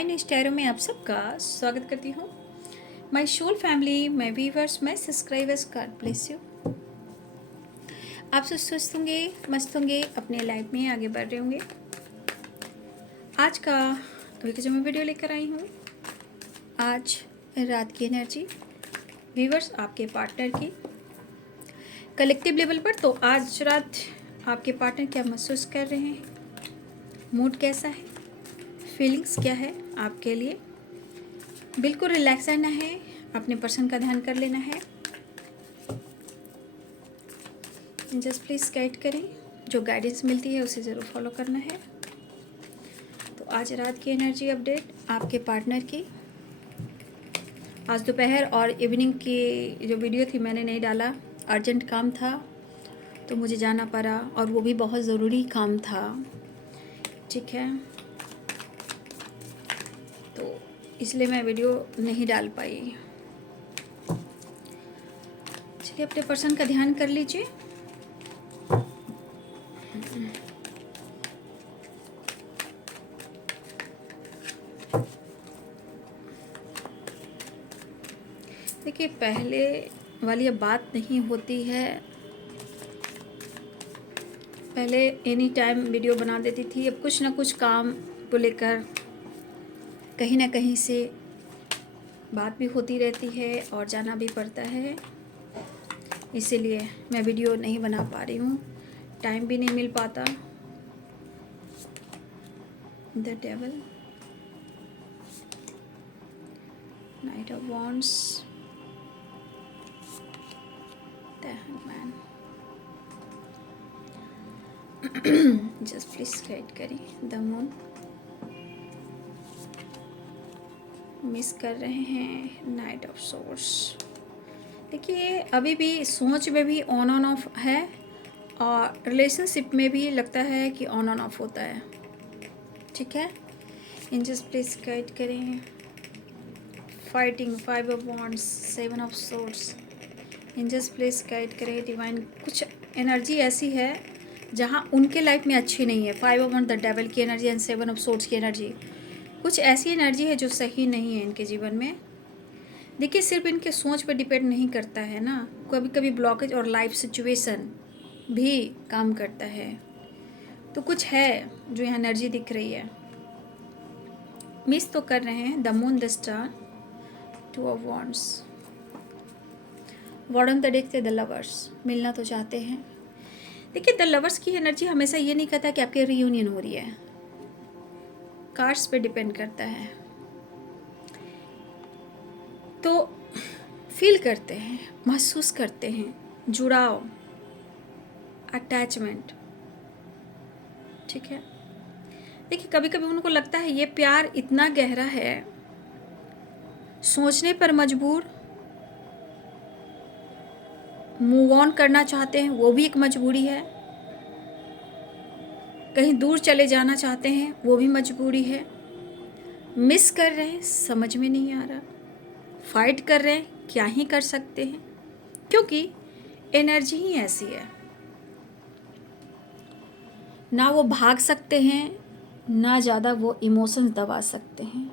My next tarot में आप सबका स्वागत करती हूँ। My soul family, my viewers, my subscribers, God bless you. आप सब स्वस्थ होंगे, मस्त होंगे, अपने लाइफ में आगे बढ़ रहे होंगे। आज का अभी जो मैं वीडियो लेकर आई हूँ, आज रात की एनर्जी व्यूअर्स आपके पार्टनर की कलेक्टिव लेवल पर। तो आज रात आपके पार्टनर क्या महसूस कर रहे हैं, मूड कैसा है, फीलिंग्स क्या है आपके लिए। बिल्कुल रिलैक्स रहना है, अपने पर्सन का ध्यान कर लेना है। जस्ट प्लीज़ गाइड करें, जो गाइडेंस मिलती है उसे ज़रूर फॉलो करना है। तो आज रात की एनर्जी अपडेट आपके पार्टनर की। आज दोपहर और इवनिंग की जो वीडियो थी मैंने नहीं डाला, अर्जेंट काम था तो मुझे जाना पड़ा, और वो भी बहुत ज़रूरी काम था। ठीक है, तो इसलिए मैं वीडियो नहीं डाल पाई। चलिए अपने पर्सन का ध्यान कर लीजिए। देखिए, पहले वाली अब बात नहीं होती है। पहले एनी टाइम वीडियो बना देती थी, अब कुछ ना कुछ काम को लेकर कहीं ना कहीं से बात भी होती रहती है और जाना भी पड़ता है, इसीलिए मैं वीडियो नहीं बना पा रही हूँ, टाइम भी नहीं मिल पाता। The devil, night of wands, the hangman. Just please guide करें। द मून, मिस कर रहे हैं। Night of source. देखिए, अभी भी सोच में भी ऑन ऑफ है, और रिलेशनशिप में भी लगता है कि ऑन ऑफ होता है। ठीक है, एंजल्स प्लीज गाइड करें। Fighting, 5 of wands, 7 of source. Angels please guide करें डिवाइन। कुछ एनर्जी ऐसी है जहाँ उनके लाइफ में अच्छी नहीं है। 5 ऑफ वॉन्ड, द डेविल की एनर्जी एंड 7 ऑफ सोर्स की एनर्जी। कुछ ऐसी एनर्जी है जो सही नहीं है इनके जीवन में। देखिए, सिर्फ इनके सोच पर डिपेंड नहीं करता है ना, कभी कभी ब्लॉकेज और लाइफ सिचुएशन भी काम करता है। तो कुछ है जो यहाँ एनर्जी दिख रही है, मिस तो कर रहे हैं। The moon, the star, 2 of wands, bottom the deck से द लवर्स। मिलना तो चाहते हैं। देखिए, द लवर्स की एनर्जी हमेशा ये नहीं कहता कि आपकी रियूनियन हो रही है, कार्ड्स पे डिपेंड करता है। तो फील करते हैं, महसूस करते हैं जुड़ाव, अटैचमेंट। ठीक है, देखिए कभी कभी उनको लगता है ये प्यार इतना गहरा है, सोचने पर मजबूर, मूव ऑन करना चाहते हैं, वो भी एक मजबूरी है। कहीं दूर चले जाना चाहते हैं, वो भी मजबूरी है। मिस कर रहे हैं, समझ में नहीं आ रहा। फाइट कर रहे हैं, क्या ही कर सकते हैं, क्योंकि एनर्जी ही ऐसी है। ना वो भाग सकते हैं, ना ज़्यादा वो इमोशंस दबा सकते हैं।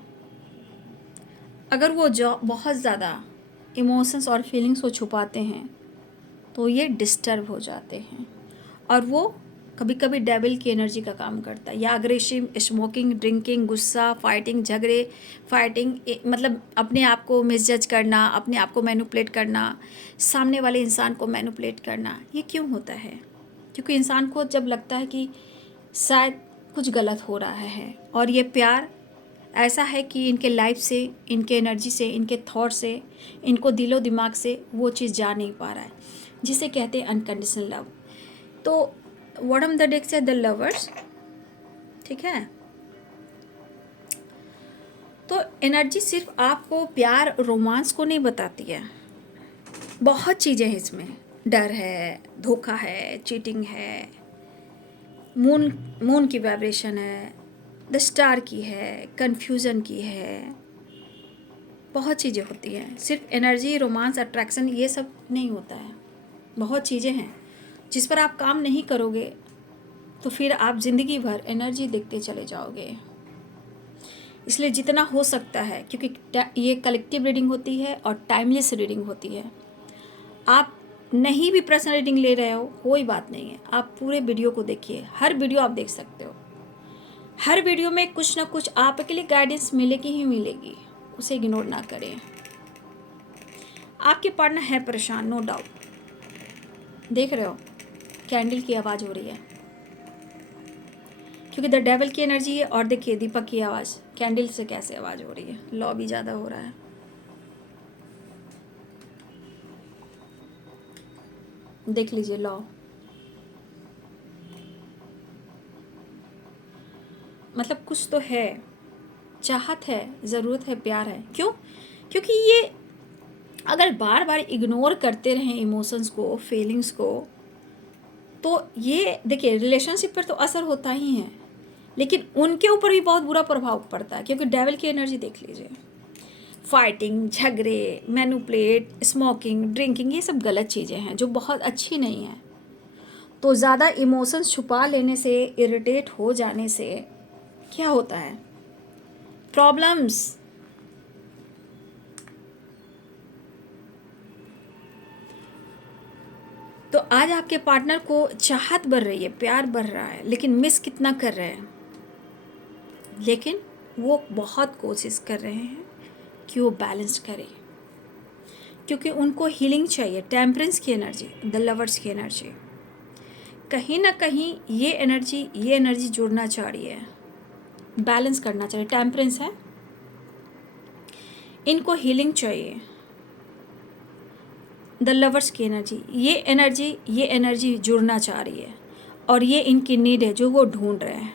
अगर वो जो बहुत ज़्यादा इमोशंस और फीलिंग्स को छुपाते हैं तो ये डिस्टर्ब हो जाते हैं, और वो कभी कभी डेविल की एनर्जी का काम करता है। या अग्रेसिव, स्मोकिंग, ड्रिंकिंग, गुस्सा, फाइटिंग, झगड़े, फाइटिंग, मतलब अपने आप को मिसजज करना, अपने आप को मैनिपुलेट करना, सामने वाले इंसान को मैनिपुलेट करना। ये क्यों होता है? क्योंकि इंसान को जब लगता है कि शायद कुछ गलत हो रहा है, और ये प्यार ऐसा है कि इनके लाइफ से, इनके एनर्जी से, इनके थॉट से, इनको दिलो दिमाग से वो चीज़ जा नहीं पा रहा है, जिसे कहते हैं अनकंडीशनल लव। तो बॉटम द डेक से द लवर्स। ठीक है, तो एनर्जी सिर्फ आपको प्यार, रोमांस को नहीं बताती है, बहुत चीज़ें हैं इसमें। डर है, धोखा है, चीटिंग है, मून की वाइब्रेशन है, द स्टार की है, कन्फ्यूज़न की है, बहुत चीज़ें होती हैं। सिर्फ एनर्जी, रोमांस, अट्रैक्शन ये सब नहीं होता है, बहुत चीज़ें हैं जिस पर आप काम नहीं करोगे तो फिर आप ज़िंदगी भर एनर्जी देखते चले जाओगे। इसलिए जितना हो सकता है, क्योंकि ये कलेक्टिव रीडिंग होती है और टाइमलेस रीडिंग होती है। आप नहीं भी पर्सनल रीडिंग ले रहे हो कोई बात नहीं है, आप पूरे वीडियो को देखिए, हर वीडियो आप देख सकते हो। हर वीडियो में कुछ ना कुछ आपके लिए गाइडेंस मिलेगी ही मिलेगी, उसे इग्नोर ना करें। आपके पार्टनर है परेशान, नो डाउट। देख रहे हो कैंडल की आवाज़ हो रही है, क्योंकि द डेविल की एनर्जी है। और देखिए दीपक की आवाज़, कैंडल से कैसे आवाज़ हो रही है, लॉ भी ज़्यादा हो रहा है। देख लीजिए लॉ, मतलब कुछ तो है, चाहत है, ज़रूरत है, प्यार है। क्यों? क्योंकि ये अगर बार बार इग्नोर करते रहें इमोशंस को, फीलिंग्स को, तो ये देखिए रिलेशनशिप पर तो असर होता ही है, लेकिन उनके ऊपर भी बहुत बुरा प्रभाव पड़ता है। क्योंकि डेविल की एनर्जी देख लीजिए, फाइटिंग, झगड़े, मैनिपुलेट, स्मोकिंग, ड्रिंकिंग, ये सब गलत चीज़ें हैं जो बहुत अच्छी नहीं हैं। तो ज़्यादा इमोशंस छुपा लेने से, इरिटेट हो जाने से क्या होता है, प्रॉब्लम्स। तो आज आपके पार्टनर को चाहत बढ़ रही है, प्यार बढ़ रहा है, लेकिन मिस कितना कर रहे हैं, लेकिन वो बहुत कोशिश कर रहे हैं कि वो बैलेंस करें, क्योंकि उनको हीलिंग चाहिए, टेम्परेंस की एनर्जी, द लवर्स की एनर्जी। कहीं ना कहीं ये एनर्जी जुड़ना चाह रही है, बैलेंस करना चाहिए, टेम्परेंस है, इनको हीलिंग चाहिए, द लवर्स की एनर्जी। ये एनर्जी जुड़ना चाह रही है, और ये इनकी नीड है जो वो ढूंढ रहे हैं,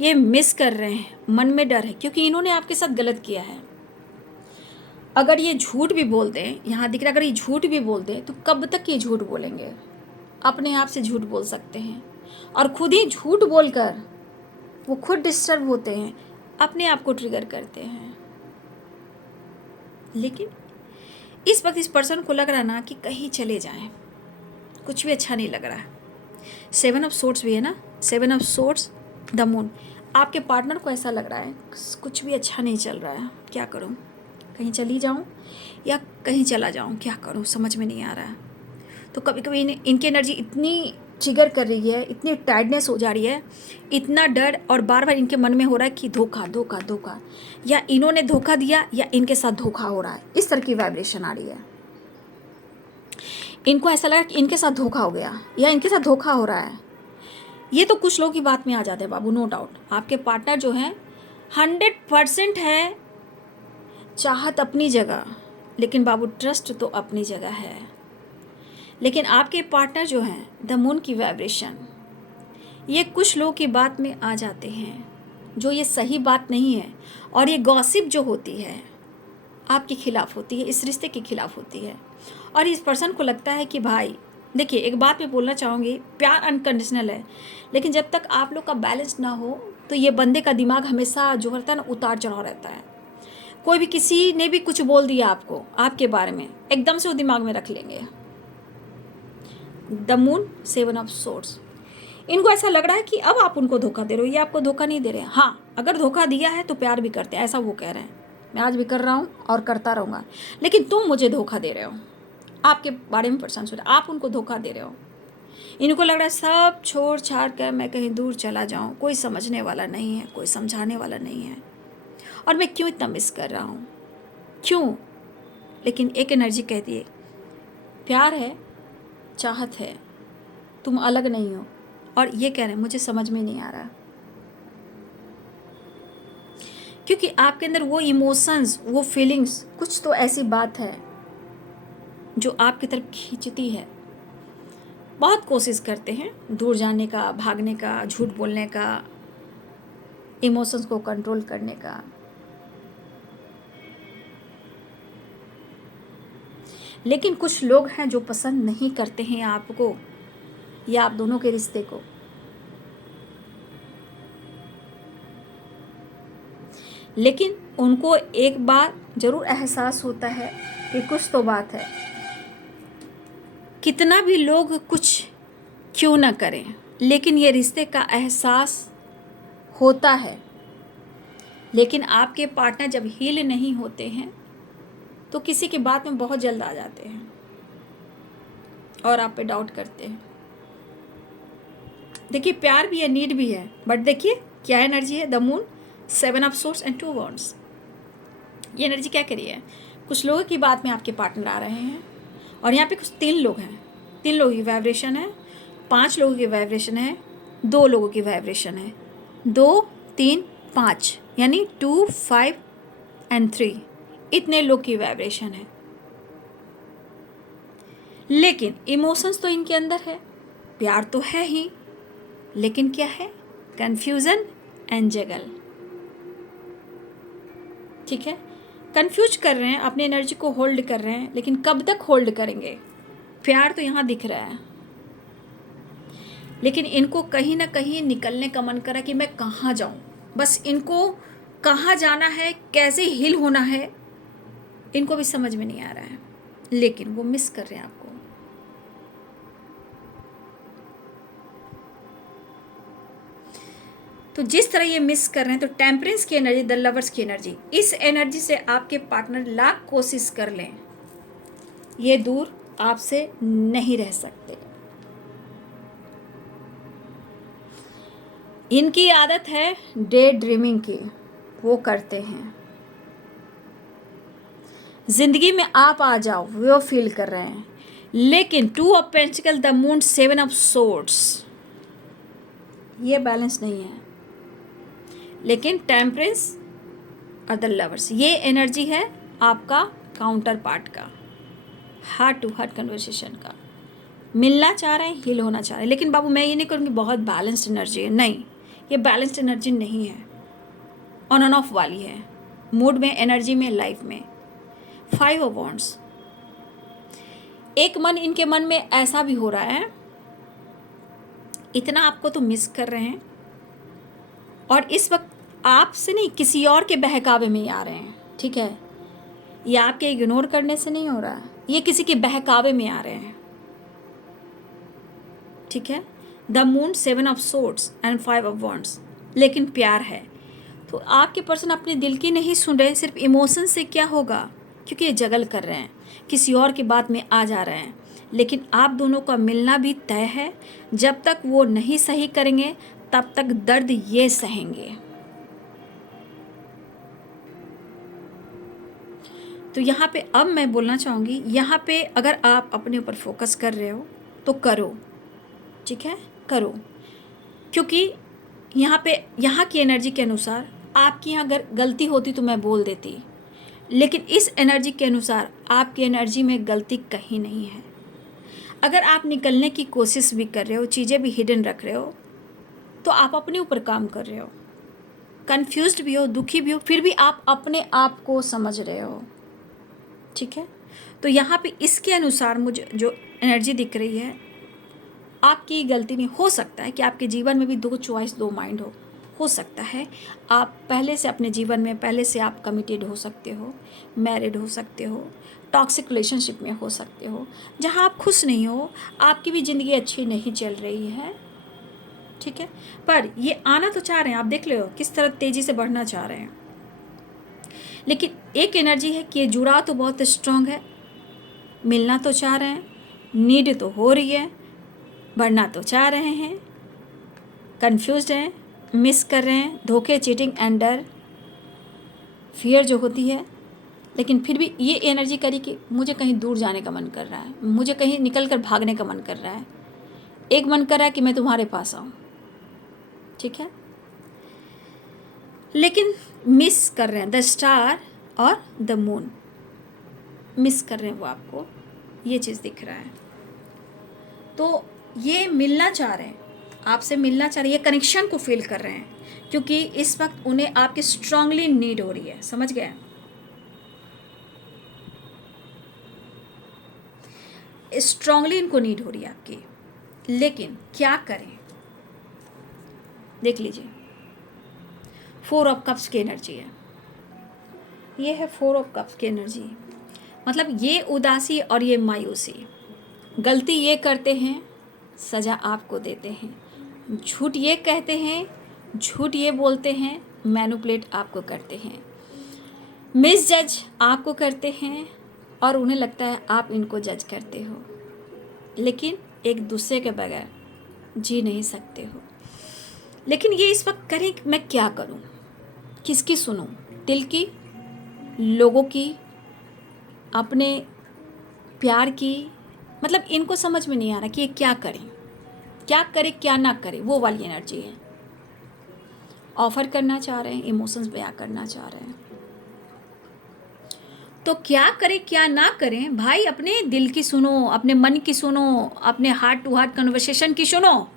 ये मिस कर रहे हैं, मन में डर है, क्योंकि इन्होंने आपके साथ गलत किया है। अगर ये झूठ भी बोल दें, यहाँ दिख रहा है, अगर ये झूठ भी बोल दें तो कब तक ये झूठ बोलेंगे, अपने आप से झूठ बोल सकते हैं, और खुद ही झूठ बोलकर वो खुद डिस्टर्ब होते हैं, अपने आप को ट्रिगर करते हैं। लेकिन इस वक्त इस पर्सन को लग रहा ना कि कहीं चले जाएं, कुछ भी अच्छा नहीं लग रहा है। 7 ऑफ सोर्ड्स भी है ना, 7 ऑफ सोर्ड्स, द मून। आपके पार्टनर को ऐसा लग रहा है कुछ भी अच्छा नहीं चल रहा है, क्या करूं, कहीं चली जाऊं या कहीं चला जाऊं, क्या करूं, समझ में नहीं आ रहा है। तो कभी कभी इनकी एनर्जी इतनी ट्रिगर कर रही है, इतनी टायर्डनेस हो जा रही है, इतना डर, और बार बार इनके मन में हो रहा है कि धोखा धोखा धोखा, या इन्होंने धोखा दिया या इनके साथ धोखा हो रहा है, इस तरह की वाइब्रेशन आ रही है। इनको ऐसा लगा कि इनके साथ धोखा हो गया या इनके साथ धोखा हो रहा है। ये तो कुछ लोग की बात में आ जाते हैं बाबू, नो डाउट। आपके पार्टनर जो है 100% है, चाहत अपनी जगह, लेकिन बाबू ट्रस्ट तो अपनी जगह है। लेकिन आपके पार्टनर जो हैं, द मून की वाइब्रेशन, ये कुछ लोगों की बात में आ जाते हैं जो ये सही बात नहीं है, और ये गॉसिप जो होती है आपके खिलाफ होती है, इस रिश्ते के खिलाफ होती है। और इस पर्सन को लगता है कि भाई देखिए, एक बात मैं बोलना चाहूँगी, प्यार अनकंडीशनल है, लेकिन जब तक आप लोग का बैलेंस ना हो तो ये बंदे का दिमाग हमेशा जो रहता है ना, उतार चढ़ाव रहता है। कोई भी, किसी ने भी कुछ बोल दिया आपको, आपके बारे में, एकदम से वो दिमाग में रख लेंगे। The moon, 7 of swords. इनको ऐसा लग रहा है कि अब आप उनको धोखा दे रहे हो, ये आपको धोखा नहीं दे रहे हैं। हाँ, अगर धोखा दिया है तो प्यार भी करते हैं, ऐसा वो कह रहे हैं। मैं आज भी कर रहा हूँ और करता रहूँगा, लेकिन तुम मुझे धोखा दे रहे हो, आपके बारे में परेशान हो रहे, आप उनको धोखा दे रहे हो। इनको लग रहा है सब छोड़ छाड़ कर मैं कहीं दूर चला जाऊँ, कोई समझने वाला नहीं है, कोई समझाने वाला नहीं है, और मैं क्यों इतना मिस कर रहा हूँ, क्यों। लेकिन एक एनर्जी कहती है प्यार है, चाहत है, तुम अलग नहीं हो, और ये कह रहे हैं मुझे समझ में नहीं आ रहा, क्योंकि आपके अंदर वो इमोशंस, वो फीलिंग्स, कुछ तो ऐसी बात है जो आपकी तरफ खींचती है। बहुत कोशिश करते हैं दूर जाने का, भागने का, झूठ बोलने का, इमोशंस को कंट्रोल करने का, लेकिन कुछ लोग हैं जो पसंद नहीं करते हैं आपको या आप दोनों के रिश्ते को। लेकिन उनको एक बात जरूर एहसास होता है कि कुछ तो बात है, कितना भी लोग कुछ क्यों ना करें, लेकिन ये रिश्ते का एहसास होता है। लेकिन आपके पार्टनर जब हील नहीं होते हैं तो किसी की बात में बहुत जल्द आ जाते हैं और आप पे डाउट करते हैं। देखिए प्यार भी है, नीड भी है, बट देखिए क्या एनर्जी है, the moon, 7 of swords and 2 wands. ये एनर्जी क्या करी है, कुछ लोगों की बात में आपके पार्टनर आ रहे हैं और यहाँ पे कुछ 3 लोग हैं, 3 लोगों की वाइब्रेशन है, 5 लोगों की वाइब्रेशन है, 2 लोगों की वाइब्रेशन है, 2 3 5 यानी 2 5 एंड 3, इतने लोग की वाइब्रेशन है। लेकिन इमोशंस तो इनके अंदर है, प्यार तो है ही, लेकिन क्या है, कंफ्यूजन एंड जगल। ठीक है, कंफ्यूज कर रहे हैं, अपनी एनर्जी को होल्ड कर रहे हैं, लेकिन कब तक होल्ड करेंगे। प्यार तो यहाँ दिख रहा है, लेकिन इनको कहीं ना कहीं निकलने का मन करा कि मैं कहाँ जाऊँ, बस इनको कहाँ जाना है, कैसे हील होना है, इनको भी समझ में नहीं आ रहा है, लेकिन वो मिस कर रहे हैं आपको। तो जिस तरह ये मिस कर रहे हैं, तो टेम्परेंस की एनर्जी, द लवर्स की एनर्जी, इस एनर्जी से आपके पार्टनर लाख कोशिश कर लें, ये दूर आपसे नहीं रह सकते। इनकी आदत है डे ड्रीमिंग की, वो करते हैं, जिंदगी में आप आ जाओ वो फील कर रहे हैं, लेकिन 2 of pentacle, the moon, 7 of swords, ये बैलेंस नहीं है। लेकिन टेम्परेंस और द लवर्स, ये एनर्जी है आपका काउंटर पार्ट का, हार्ट टू हार्ट कन्वर्सेशन का, मिलना चाह रहे हैं, हील होना चाह रहे हैं। लेकिन बाबू मैं ये नहीं करूँगी बहुत बैलेंस्ड एनर्जी है, नहीं, ये बैलेंस्ड एनर्जी नहीं है, ऑन एंड ऑफ वाली है, मूड में, एनर्जी में, लाइफ में। 5 ऑफ वॉन्ड्स, एक मन इनके मन में ऐसा भी हो रहा है, इतना आपको तो मिस कर रहे हैं और इस वक्त आपसे नहीं, किसी और के बहकावे में ही आ रहे हैं। ठीक है, ये आपके इग्नोर करने से नहीं हो रहा है, ये किसी के बहकावे में आ रहे हैं। ठीक है, the moon, 7 of swords and 5 of wands, लेकिन प्यार है। तो आपके पर्सन अपने दिल की नहीं सुन रहे, सिर्फ इमोशन से क्या होगा, क्योंकि ये जगल कर रहे हैं, किसी और की बात में आ जा रहे हैं। लेकिन आप दोनों का मिलना भी तय है, जब तक वो नहीं सही करेंगे तब तक दर्द ये सहेंगे। तो यहाँ पे अब मैं बोलना चाहूँगी, यहाँ पे अगर आप अपने ऊपर फोकस कर रहे हो तो करो, ठीक है, करो, क्योंकि यहाँ पे यहाँ की एनर्जी के अनुसार आपकी यहाँ अगर गलती होती तो मैं बोल देती, लेकिन इस एनर्जी के अनुसार आपकी एनर्जी में गलती कहीं नहीं है। अगर आप निकलने की कोशिश भी कर रहे हो, चीज़ें भी हिडन रख रहे हो, तो आप अपने ऊपर काम कर रहे हो, कंफ्यूज्ड भी हो, दुखी भी हो, फिर भी आप अपने आप को समझ रहे हो। ठीक है, तो यहाँ पे इसके अनुसार मुझे जो एनर्जी दिख रही है, आपकी गलती नहीं हो सकता है कि आपके जीवन में भी 2 चॉइस, 2 माइंड हो सकता है। आप पहले से अपने जीवन में पहले से आप कमिटेड हो सकते हो, मैरिड हो सकते हो, टॉक्सिक रिलेशनशिप में हो सकते हो, जहाँ आप खुश नहीं हो, आपकी भी ज़िंदगी अच्छी नहीं चल रही है। ठीक है, पर ये आना तो चाह रहे हैं, आप देख लो किस तरह तेज़ी से बढ़ना चाह रहे हैं, लेकिन एक एनर्जी है कि ये जुड़ाव तो बहुत स्ट्रांग है, मिलना तो चाह रहे हैं, नीड तो हो रही है, बढ़ना तो चाह रहे हैं, कंफ्यूज्ड हैं, मिस कर रहे हैं, धोखे, चीटिंग एंड डर, फियर जो होती है, लेकिन फिर भी ये एनर्जी करी कि मुझे कहीं दूर जाने का मन कर रहा है, मुझे कहीं निकल कर भागने का मन कर रहा है, एक मन कर रहा है कि मैं तुम्हारे पास आऊँ। ठीक है, लेकिन मिस कर रहे हैं, द स्टार और द मून मिस कर रहे हैं, वो आपको ये चीज़ दिख रहा है। तो ये मिलना चाह रहे हैं, आपसे मिलना चाह रहे हैं, ये कनेक्शन को फील कर रहे हैं, क्योंकि इस वक्त उन्हें आपकी स्ट्रांगली नीड हो रही है, समझ गए, स्ट्रांगली इनको नीड हो रही है आपकी। लेकिन क्या करें, देख लीजिए, 4 ऑफ कप्स की एनर्जी है, ये है 4 ऑफ कप्स की एनर्जी, मतलब ये उदासी और ये मायूसी, गलती ये करते हैं, सज़ा आपको देते हैं, झूठ ये कहते हैं, झूठ ये बोलते हैं, मैनिपुलेट आपको करते हैं, मिस जज आपको करते हैं और उन्हें लगता है आप इनको जज करते हो, लेकिन एक दूसरे के बगैर जी नहीं सकते हो। लेकिन ये इस वक्त करें कि मैं क्या करूं, किसकी सुनूं, दिल की, लोगों की, अपने प्यार की? मतलब इनको समझ में नहीं आ रहा कि ये क्या करें क्या ना करें। वो वाली एनर्जी है। ऑफर करना चाह रहे हैं, इमोशंस बयां करना चाह रहे हैं। तो क्या करें क्या ना करें भाई, अपने दिल की सुनो, अपने मन की सुनो, अपने हार्ट टू हार्ट कन्वर्सेशन की सुनो।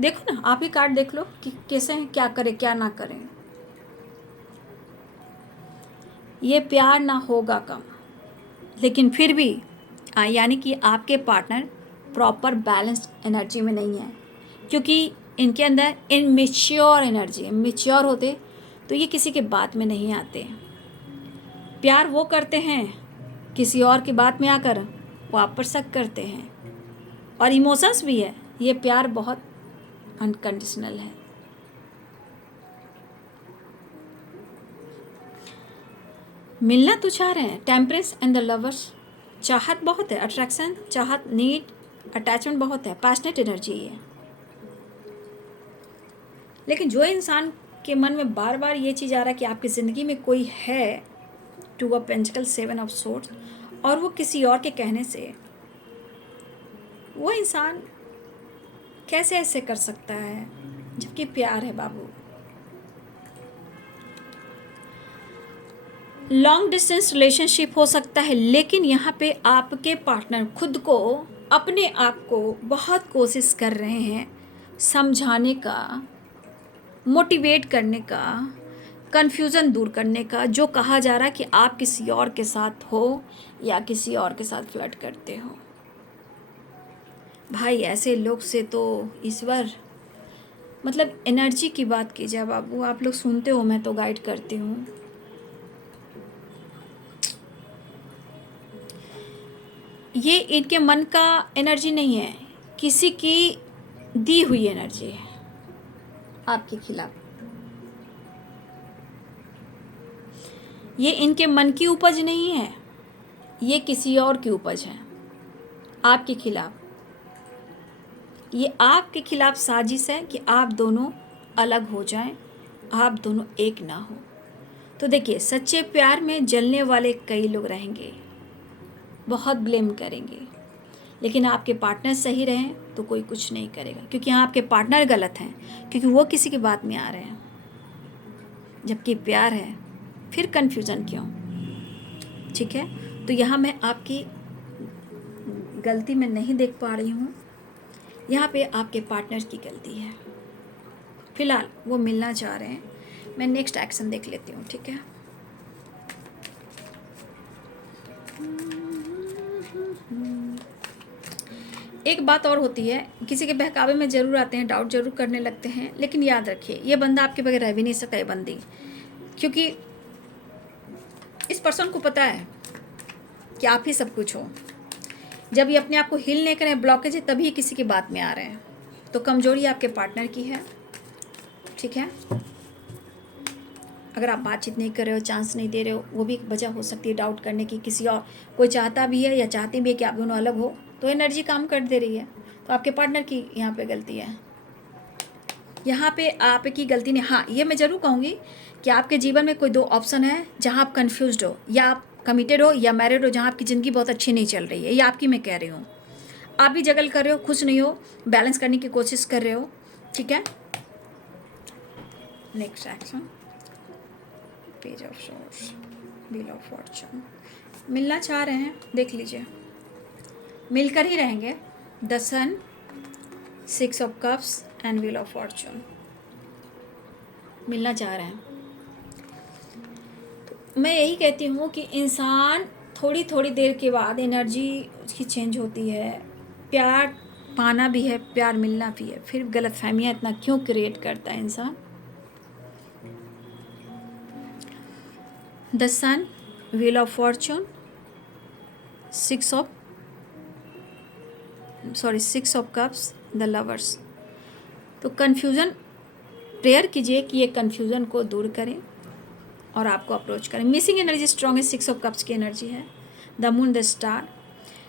देखो ना, आप ही कार्ड देख लो कि कैसे हैं, क्या करें क्या ना करें। ये प्यार ना होगा कम, लेकिन फिर भी यानी कि आपके पार्टनर प्रॉपर बैलेंस्ड एनर्जी में नहीं है, क्योंकि इनके अंदर इनमेच्योर एनर्जी है। मेच्योर होते तो ये किसी के बात में नहीं आते। प्यार वो करते हैं, किसी और की बात में आकर वो आप पर शक करते हैं। और इमोशंस भी है, ये प्यार बहुत अनकंडीशनल है। मिलना तो चाह रहे हैं, टेम्परेंस एंड द लवर्स। चाहत बहुत है, अट्रैक्शन, चाहत, नीड, अटैचमेंट बहुत है, पैशनेट एनर्जी है। लेकिन जो इंसान के मन में बार बार ये चीज़ आ रहा है कि आपकी ज़िंदगी में कोई है, two of pentacle, seven of swords, और वो किसी और के कहने से, वो इंसान कैसे ऐसे कर सकता है जबकि प्यार है बाबू। लॉन्ग डिस्टेंस रिलेशनशिप हो सकता है, लेकिन यहाँ पे आपके पार्टनर खुद को, अपने आप को बहुत कोशिश कर रहे हैं समझाने का, मोटिवेट करने का, कन्फ्यूज़न दूर करने का। जो कहा जा रहा है कि आप किसी और के साथ हो या किसी और के साथ फ्लर्ट करते हो, भाई ऐसे लोग से तो ईश्वर, मतलब एनर्जी की बात की जाए बाबू, आप लोग सुनते हो, मैं तो गाइड करती हूँ। ये इनके मन का एनर्जी नहीं है, किसी की दी हुई एनर्जी है आपके खिलाफ। ये इनके मन की उपज नहीं है, ये किसी और की उपज है आपके खिलाफ। ये आपके खिलाफ साजिश है कि आप दोनों अलग हो जाएं, आप दोनों एक ना हो। तो देखिए, सच्चे प्यार में जलने वाले कई लोग रहेंगे, बहुत ब्लेम करेंगे, लेकिन आपके पार्टनर सही रहें तो कोई कुछ नहीं करेगा, क्योंकि यहाँ आपके पार्टनर गलत हैं, क्योंकि वो किसी की बात में आ रहे हैं। जबकि प्यार है, फिर कन्फ्यूज़न क्यों? ठीक है, तो यहाँ मैं आपकी गलती में नहीं देख पा रही हूँ, यहाँ पे आपके पार्टनर की गलती है। फिलहाल वो मिलना चाह रहे हैं, मैं नेक्स्ट एक्शन देख लेती हूँ। ठीक है, एक बात और होती है, किसी के बहकावे में ज़रूर आते हैं, डाउट ज़रूर करने लगते हैं, लेकिन याद रखिए ये बंदा आपके बगैर रह भी नहीं सकता, ये बंदी, क्योंकि इस पर्सन को पता है कि आप ही सब कुछ हो। जब ये अपने आप को हील नहीं करें, ब्लॉकेज है, तभी किसी की बात में आ रहे हैं। तो कमजोरी आपके पार्टनर की है। ठीक है, अगर आप बातचीत नहीं कर रहे हो, चांस नहीं दे रहे हो, वो भी एक वजह हो सकती है डाउट करने की। किसी और कोई चाहता भी है या चाहती भी है कि आप दोनों अलग हो, तो एनर्जी काम कर दे रही है, तो आपके पार्टनर की यहाँ पे गलती है। यहाँ पे आपकी गलती नहीं। हाँ, ये मैं ज़रूर कहूँगी कि आपके जीवन में कोई दो ऑप्शन है जहाँ आप कन्फ्यूज्ड हो, या आप कमिटेड हो या मैरिड हो, जहाँ आपकी ज़िंदगी बहुत अच्छी नहीं चल रही है, ये आपकी मैं कह रही हूँ। आप भी जगल कर रहे हो, खुश नहीं हो, बैलेंस करने की कोशिश कर रहे हो। ठीक है, next action, page of source, wheel of fortune. मिलना चाह रहे हैं, देख लीजिए, मिलकर ही रहेंगे। The sun, six of cups and wheel of fortune. मिलना चाह रहे हैं। तो मैं यही कहती हूँ कि इंसान थोड़ी थोड़ी देर के बाद एनर्जी उसकी चेंज होती है। प्यार पाना भी है, प्यार मिलना भी है, फिर गलतफहमियाँ इतना क्यों क्रिएट करता है इंसान। The sun, wheel of fortune, six of cups, the lovers. तो कन्फ्यूज़न प्रेयर कीजिए कि ये कन्फ्यूज़न को दूर करें और आपको अप्रोच करें। मिसिंग एनर्जी स्ट्रॉन्ग है, 6 ऑफ कप्स की एनर्जी है, द मून, द स्टार।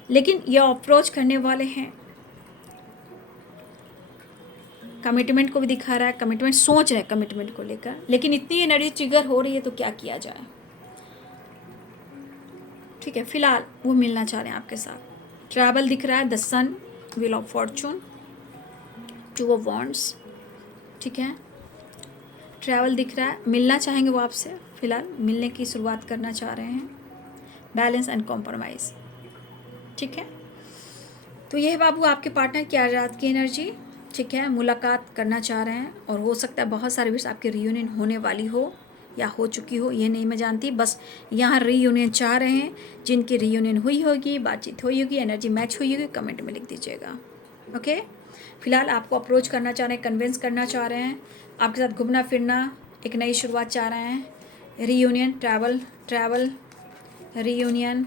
लेकिन ये अप्रोच करने वाले हैं, कमिटमेंट को भी दिखा रहा है, कमिटमेंट सोच रहे हैं कमिटमेंट को लेकर, लेकिन इतनी एनर्जी ट्रिगर हो रही है तो क्या किया जाए। ठीक है, फिलहाल वो मिलना चाह रहे हैं आपके साथ। ट्रैवल दिख रहा है, the sun, wheel of fortune, 2 of wands. ठीक है, ट्रैवल दिख रहा है, मिलना चाहेंगे वो आपसे, फिलहाल मिलने की शुरुआत करना चाह रहे हैं, बैलेंस एंड कॉम्प्रोमाइज़। ठीक है, तो ये है बाबू आपके पार्टनर की आज रात की एनर्जी। ठीक है, मुलाकात करना चाह रहे हैं और हो सकता है बहुत सारे विश आपकी रीयूनियन होने वाली हो या हो चुकी हो, ये नहीं मैं जानती, बस यहाँ रीयूनियन चाह रहे हैं। जिनकी रीयूनियन हुई होगी, बातचीत हुई होगी, एनर्जी मैच हुई होगी, कमेंट में लिख दीजिएगा। ओके, फिलहाल आपको अप्रोच करना चाह रहे हैं, कन्विंस करना चाह रहे हैं, आपके साथ घूमना फिरना, एक नई शुरुआत चाह रहे हैं। Reunion, travel, travel, reunion,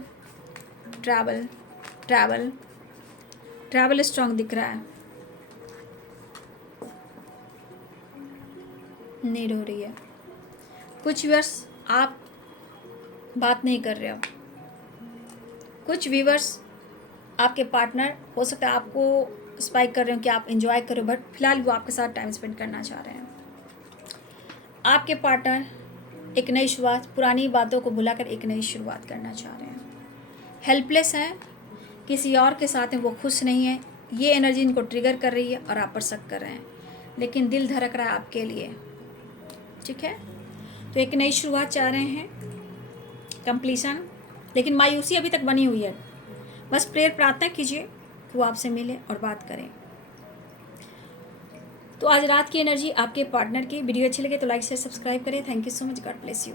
travel, travel, travel strong दिख रहा है, नीड हो रही है। कुछ व्यूअर्स आप बात नहीं कर रहे हो, कुछ व्यूअर्स आपके पार्टनर हो सकता है आपको स्पाइक कर रहे हो कि आप एंजॉय करो, बट फिलहाल वो आपके साथ टाइम स्पेंड करना चाह रहे हैं। आपके पार्टनर एक नई शुरुआत, पुरानी बातों को भुलाकर एक नई शुरुआत करना चाह रहे हैं। हेल्पलेस है, किसी और के साथ हैं, वो खुश नहीं है, ये एनर्जी इनको ट्रिगर कर रही है और आप पर शक कर रहे हैं, लेकिन दिल धड़क रहा है आपके लिए। ठीक है, तो एक नई शुरुआत चाह रहे हैं, कंप्लीशन, लेकिन मायूसी अभी तक बनी हुई है। बस प्रेयर, प्रार्थना कीजिए कि वो आपसे मिले और बात करें। तो आज रात की एनर्जी आपके पार्टनर की। वीडियो अच्छी लगे तो लाइक शेयर सब्सक्राइब करें। Thank you so much, God bless you.